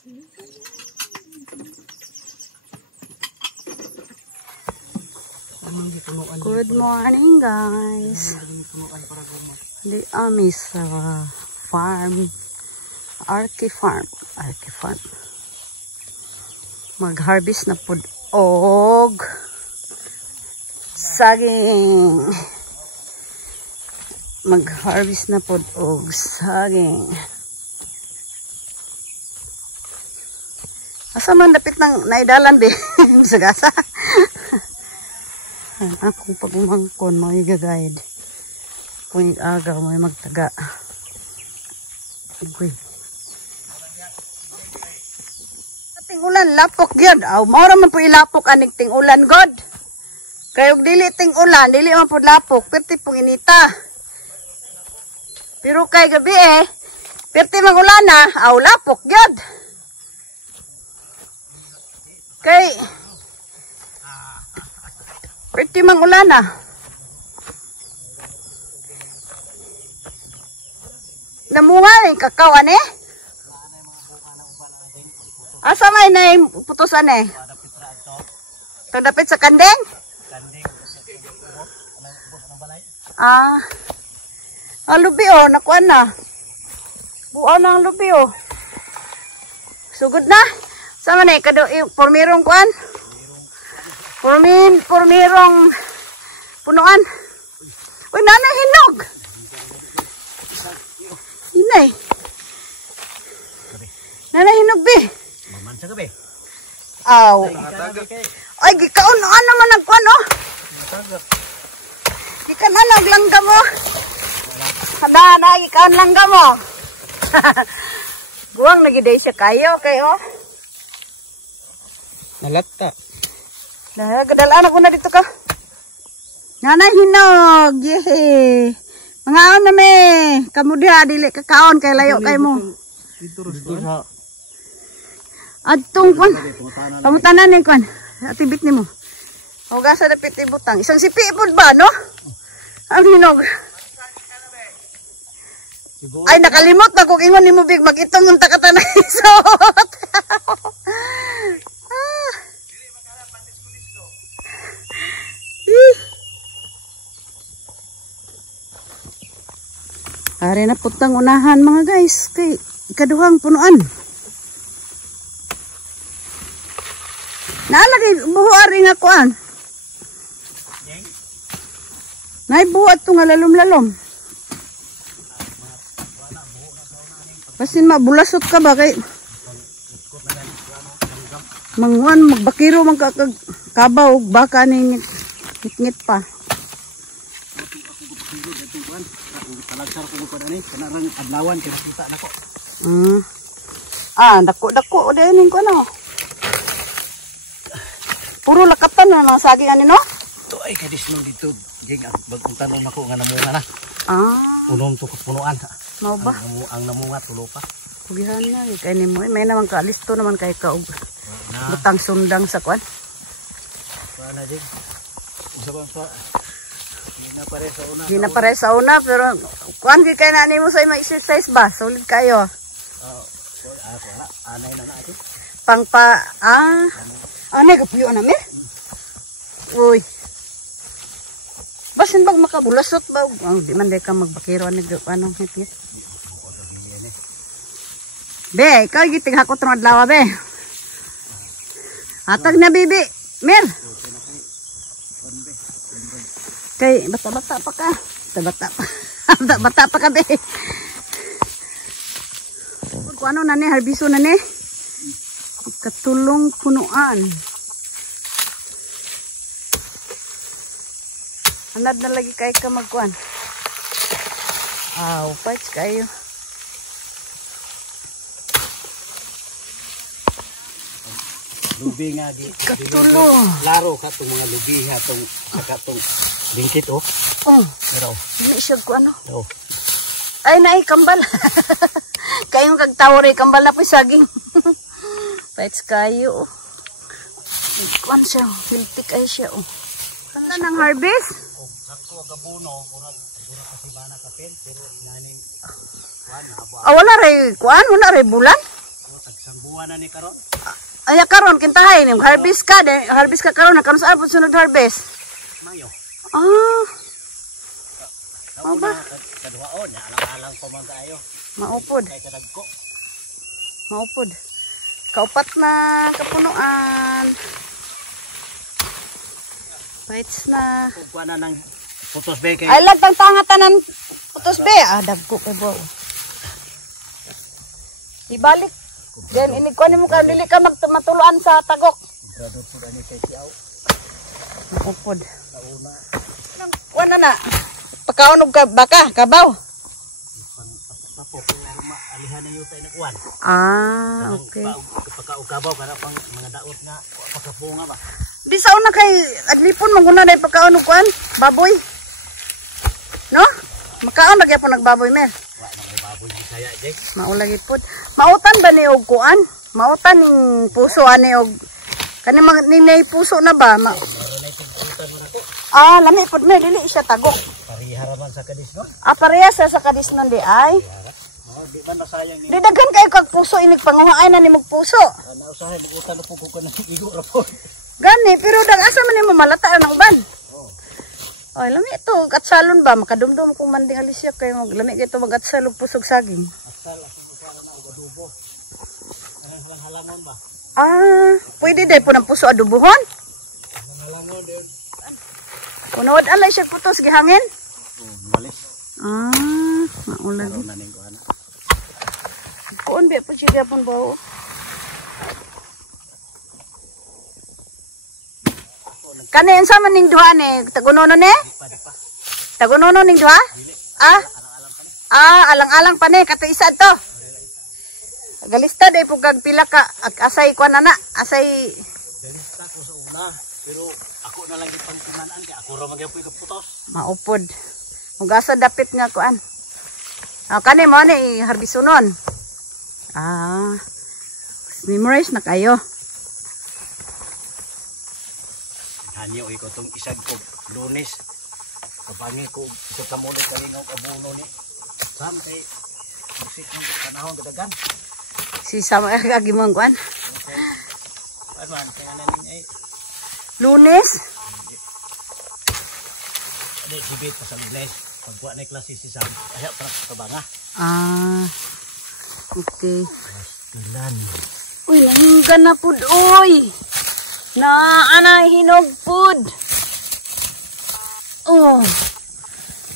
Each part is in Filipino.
Good morning, guys. Di ami sa farm. Arky Farm. Mag-harvest na pud og saging. Mag-harvest na pud og saging. Asa man dapit nang naidalan be sa gasa. Akong pagumangkon may gagayad. Kung agaw may magtaga. Uy. Ting ulan lapok gyud. Aw mao ra man po ilapok anig ting ulan god. Kayog dili ting ulan, dili man pud lapok, perti pong inita. Pero kay gabi perti mang ulan na, aw lapok gyud. Kay perti mang ulan na. Namunga ni kakao ane? Asa may na putusan Kadapit sa kandeng? Lubi nakuan na. Buo na ang lubi Sugod na. Sama na pormirong kuan? Pormirong punuan. Uy, nanay hinog. Hinay. Nanay hinog be. Mamansa ka be. Aw. Ay, gikaon naman nagkuan Gikan na naglangga mo. Handa na gikaon langga mo. Buwang nagiday siya kayo Nalata. Gadalaan ako na dito ka. Nanay hinog. Yehey. Mga na me. Kamudiha dili kakaon kay layo kay mo. Dito sa Adtong kon. Pamutanan ni kon. Atibit nimo. Hugasan na piti butang. Isang sipi pod ba no? Ang hinog. Ay nakalimot na kung ingon nimo big makitong unta ka tanay isot. Ari na putang unahan mga guys kay ikaduhang punuan. Naalagay buho ari nga kuan. Nay buhat to nga lalom-lalom. Basin mabulasot ka ba kay manguan magbakiro magkakabaw baka ni ngit pa. talagsar ko pa ani kanarang adlawan kay kita nako. Dako din ko no. Puro lakatan na mga saging ani no? To ay kadis no dito ging bagong tanong nako nga namunga na. Unom to punuan. Mao ba? Ang namunga tulo pa. Pugihan na kay nimo may naman ka listo naman kay ka og butang sundang sa kwan. Ana dig. Usa ba sa Hindi na pare sa una pero kwan di kay na nimo sa ma-exercise ba? Solid kayo. Anay na natin. Anay ka puyo na mi? Uy. Basin bag makabulasot ba? Di man day ka magbakiro ni ano hit. Be, ikaw giting hakot ng adlaw be. Hatag na bibi. Mir. Kay bata-bata pa ka. Bata pa ka be. Kung ano na ni, harbiso na ni. Katulong punuan. Anad na lagi kayo ka magkuhan. Fights kayo. Lubi nga di. Katulong. Laro ka itong mga lubi ha. Itong bingkit Pero. Hindi siya ko ano. Ay naay kambal. Kayong kagtawari kambal na po saging. Fights kayo. Kuan siya. Hiltik ay siya Kala ng harvest? Sakto agabuno. Murag kasi bana kapel. Pero inaning kuan. Wala rin kuan. Wala rin bulan. Tagsang buwan na ni karon. Ay karon kintahay ni harvest ka karon na karon sa apod sunod harvest. Mayo. Ah. Aba. Kaduhaon ya alang-alang pa man kaayo. Maupod. Kay kadagko. Maupod. Kaupat na kapunuan. Bites na. Kuha na ng putos be kay. Ay lagtang tangatanan putos be. Ah dagko kay bo. Ibalik. Then inikuan mo ka dili ka magtumatuloan sa tagok. Grado pud ani kay siaw. Upod. Nauna. Kuan na. Pagkaon og baka, kabaw. Tapos alihan na yung tayo nagkuhan. Ah, okay. Pagkaugabaw, para pang mga daot na pagkapunga ba? Di sa una kay adlipon maguna na pagkaon og kuan, baboy. No? Makaon lagi po nagbaboy mer. Wa na kay baboy di saya, Jay. Maulagi pud. Mautan ba ni og kuan? Mautan ning puso ani og kani may puso na ba? Ah, lami pud mer dili siya tagok. Pariharaman sa kadisnon. Ah, parehas sa kadisnon di ay. Oh, di ba nasayang ni? Di daghan kay kag puso inig panguhaay na nimog puso. Ana usahay bukutan na pugo ko na igo ra po. Gani, pero dag asa man nimo malata ang uban. Oh. Ay, lami ito, katsalon ba makadumdum kung manding alisya kay mag lami kito mag-atsal og pusog saging. Atsal ako ko na og adobo. Ang halangon ba? Ah, pwede day po ng puso adobohon. Ang halangon din. Unood alay siya putos gihangin. Malis. Ah, maulagi. Na ning kuan. Kuon be po siya pun bawo. Kani unsa man ning duha ni tagunono ni? Tagunono ning duha? Ah? Ah, alang-alang pa ni kato isa to. Galista day pugag pila ka asay kuan ana, asay Galista ko sa una, pero ako na lang ipangtimanan kay ako ra magyapoy ka putos. maupod. Ugasa dapit nga kuan. Ah, kani mo ni harbisunon. Ah. Memorize na kayo. Hanyo ko tong isag ko Lunes. Kabangi ko sa kamulit kalingaw kabuno ni. Sam kay musik ng panahon kadagan. Si sama kagimong kuan. Paano kaya na ning ay Lunes. Ade sibit pa sa Lunes. Pagwa na klase si Sam. Aya para kabanga. Ah. Okay. Ilan. Uy, langga na pud oy. Na ana hinog pud. Oh.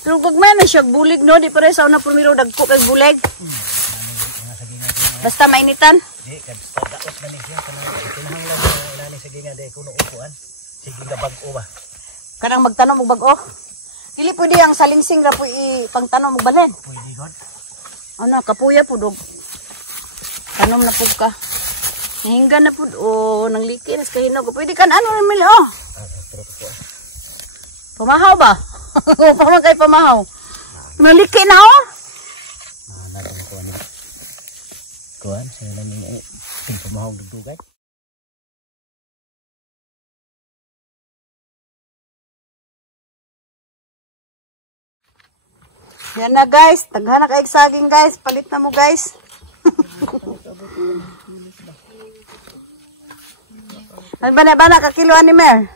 Pero pag may na siya bulig no, di pare sa una primero dagko kay bulig. Basta mainitan. Di kad daos na ni siya kanang kinahanglan na ilani sa ginga de kuno upuan. Sige nga bag-o ba. Kanang magtanom og bag-o. Dili pwede ang salinsing ra po ipangtanom og balen. Pwede god. Ano, kapuya pud og tanom na pud ka. Hingga na pud o nang liki nas kahinog. Pwede kan ano mili oh. Pamahaw ba? Pamang kay pamahaw. Naliki na oh. Mana ko kuan. Kuan sa lang ni ting pamahaw dugdugay. Yan na guys, taghan na kaig saging guys, palit na mo guys. Bana ka kiloan ni Mer?